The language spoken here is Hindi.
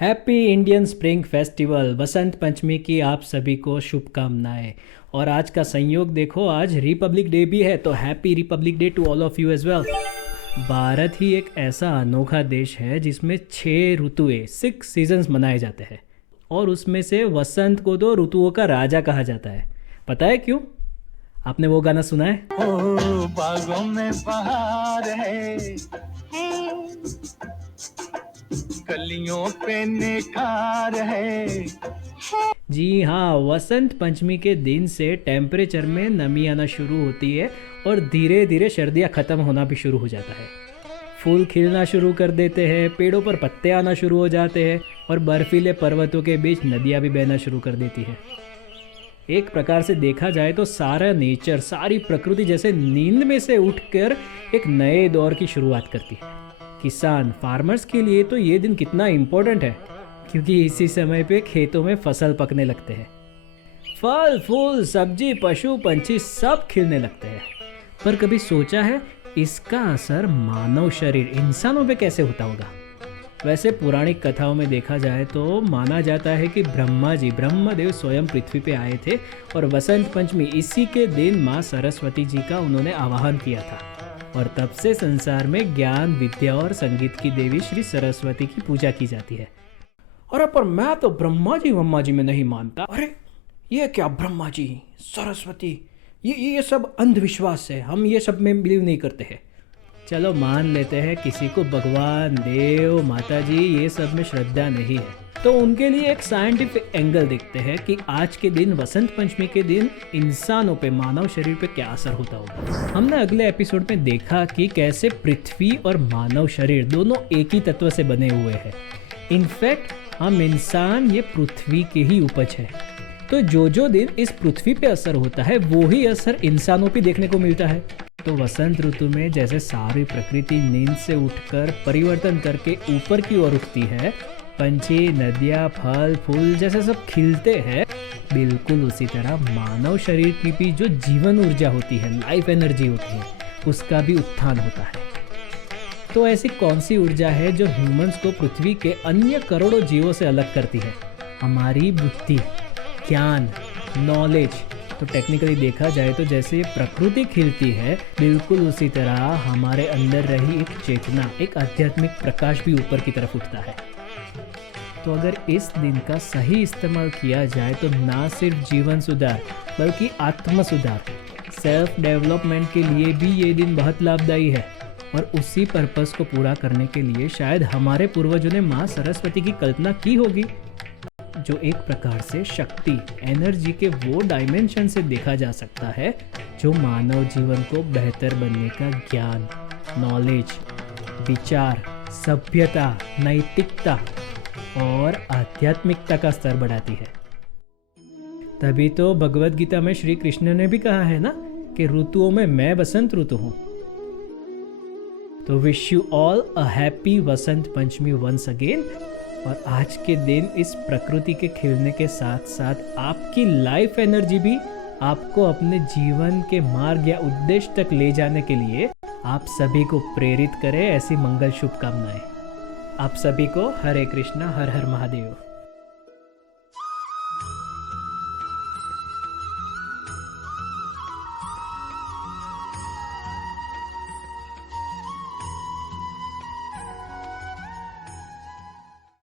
Happy Indian spring festival Vasant Panchami की आप सभी को शुभकामनाएं। और आज का संयोग देखो, आज रिपब्लिक डे भी है, तो happy republic day to all of you as well. Bharat ही एक ऐसा अनोखा देश है जिसमें 6 ऋतुएं 6 सीजन्स मनाए जाते हैं, और उसमें से वसंत को तो ऋतुओं का राजा कहा जाता है। पता है क्यों? आपने वो गाना सुना है? ओ बागों में बहार है, कलियों पे निखार है। जी हाँ, वसंत पंचमी के दिन से टेम्परेचर में नमी आना शुरू होती है और धीरे धीरे सर्दियाँ ख़त्म होना भी शुरू हो जाता है। फूल खिलना शुरू कर देते हैं, पेड़ों पर पत्ते आना शुरू हो जाते हैं और बर्फीले पर्वतों के बीच नदियाँ भी बहना शुरू कर देती है। एक प्रकार से देखा जाए तो सारा नेचर, सारी प्रकृति जैसे नींद में से उठकर एक नए दौर की शुरुआत करती है। किसान, फार्मर्स के लिए तो ये दिन कितना इम्पोर्टेंट है, क्योंकि इसी समय पे खेतों में फसल पकने लगते हैं, फल फूल सब्जी पशु पंछी सब खिलने लगते हैं। पर कभी सोचा है इसका असर मानव शरीर, इंसानों पे कैसे होता होगा? वैसे पौराणिक कथाओं में देखा जाए तो माना जाता है कि ब्रह्मदेव स्वयं पृथ्वी पे आए थे और वसंत पंचमी इसी के दिन माँ सरस्वती जी का उन्होंने आवाहन किया था, और तब से संसार में ज्ञान, विद्या और संगीत की देवी श्री सरस्वती की पूजा की जाती है। अरे पर मैं तो ब्रह्मा जी में नहीं मानता। अरे ये क्या ब्रह्मा जी, सरस्वती, ये सब अंधविश्वास है, हम ये सब में बिलीव नहीं करते हैं। चलो मान लेते हैं किसी को भगवान, देव, माता जी ये सब में श्रद्धा नहीं है, तो उनके लिए एक साइंटिफिक एंगल देखते हैं कि आज के दिन, वसंत पंचमी के दिन इंसानों पे, मानव शरीर पे क्या असर होता होगा। हमने अगले एपिसोड में देखा कि कैसे पृथ्वी और मानव शरीर दोनों एक ही तत्व से बने हुए हैं। इनफैक्ट हम इंसान ये पृथ्वी के ही उपज है, तो जो दिन इस पृथ्वी पे असर होता है वो ही असर इंसानों पे देखने को मिलता है। तो वसंत ऋतु में जैसे सारी प्रकृति नींद से उठकर परिवर्तन करके ऊपर की ओर उठती है, पंछी, नदियाँ, फल फूल जैसे सब खिलते हैं, बिल्कुल उसी तरह मानव शरीर की भी जो जीवन ऊर्जा होती है, लाइफ एनर्जी होती है, उसका भी उत्थान होता है। तो ऐसी कौन सी ऊर्जा है जो ह्यूमंस को पृथ्वी के अन्य करोड़ों जीवों से अलग करती है? हमारी बुद्धि, ज्ञान, नॉलेज। तो टेक्निकली देखा जाए तो जैसे प्रकृति खिलती है, बिल्कुल उसी तरह हमारे अंदर रही एक चेतना, एक आध्यात्मिक प्रकाश भी ऊपर की तरफ उठता है। तो अगर इस दिन का सही इस्तेमाल किया जाए तो ना सिर्फ जीवन सुधार बल्कि आत्म सुधार, सेल्फ डेवलपमेंट के लिए भी ये दिन बहुत लाभदायी है। और उसी पर्पस को पूरा करने के लिए शायद हमारे पूर्वजों ने माँ सरस्वती की कल्पना की होगी, जो एक प्रकार से शक्ति, एनर्जी के वो डायमेंशन से देखा जा सकता है जो मानव जीवन को बेहतर बनने का ज्ञान, नॉलेज, विचार, सभ्यता, नैतिकता और आध्यात्मिकता का स्तर बढ़ाती है। तभी तो भगवद गीता में श्री कृष्ण ने भी कहा है ना कि ऋतुओं में मैं बसंत ऋतु हूँ। तो wish you all a happy Vasant Panchami once again. और आज के दिन इस प्रकृति के खिलने के साथ साथ आपकी लाइफ एनर्जी भी आपको अपने जीवन के मार्ग या उद्देश्य तक ले जाने के लिए आप सभी को प्रेरित करे। ऐसी मंगल शुभकामनाएं आप सभी को। हरे कृष्णा, हर हर महादेव।